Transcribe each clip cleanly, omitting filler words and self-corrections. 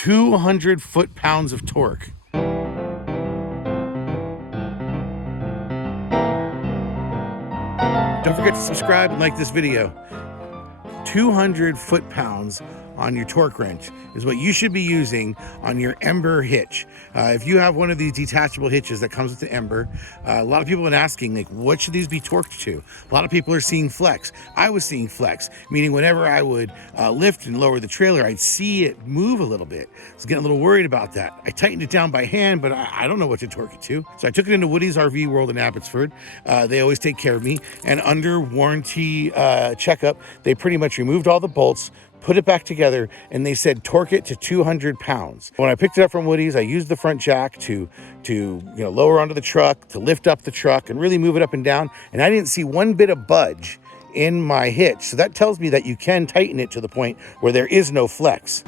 200 foot-pounds of torque. Don't forget to subscribe and like this video. 200 foot-pounds on your torque wrench is what you should be using on your Ember hitch. If you have one of these detachable hitches that comes with the Ember, a lot of people have been asking, like, what should these be torqued to? A lot of people are seeing flex. I was seeing flex, meaning whenever I would lift and lower the trailer, I'd see it move a little bit. I was getting a little worried about that. I tightened it down by hand, but I don't know what to torque it to. So I took it into Woody's RV World in Abbotsford. They always take care of me. And under warranty checkup, they pretty much removed all the bolts, put it back together, and they said torque it to 200 pounds. When I picked it up from Woody's, I used the front jack to lower onto the truck, to lift up the truck and really move it up and down, and I didn't see one bit of budge in my hitch. So that tells me that you can tighten it to the point where there is no flex.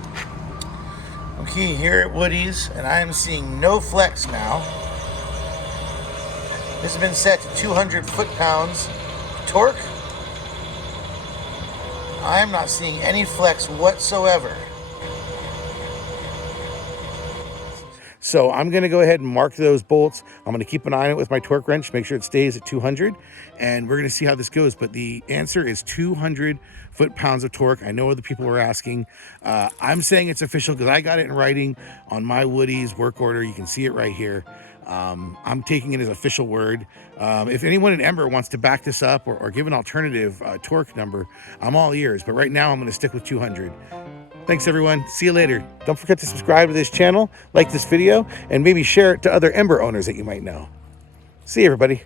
Okay, here at Woody's, and I am seeing no flex now. This has been set to 200 foot-pounds torque. I am not seeing any flex whatsoever. So I'm going to go ahead and mark those bolts. I'm going to keep an eye on it with my torque wrench, make sure it stays at 200, and we're going to see how this goes. But the answer is 200 foot-pounds of torque. I know other people were asking. I'm saying it's official because I got it in writing on my Woody's work order. You can see it right here. I'm taking it as official word. If anyone at Ember wants to back this up or give an alternative torque number, I'm all ears. But right now I'm going to stick with 200. Thanks, everyone. See you later. Don't forget to subscribe to this channel, like this video, and maybe share it to other Ember owners that you might know. See you, everybody.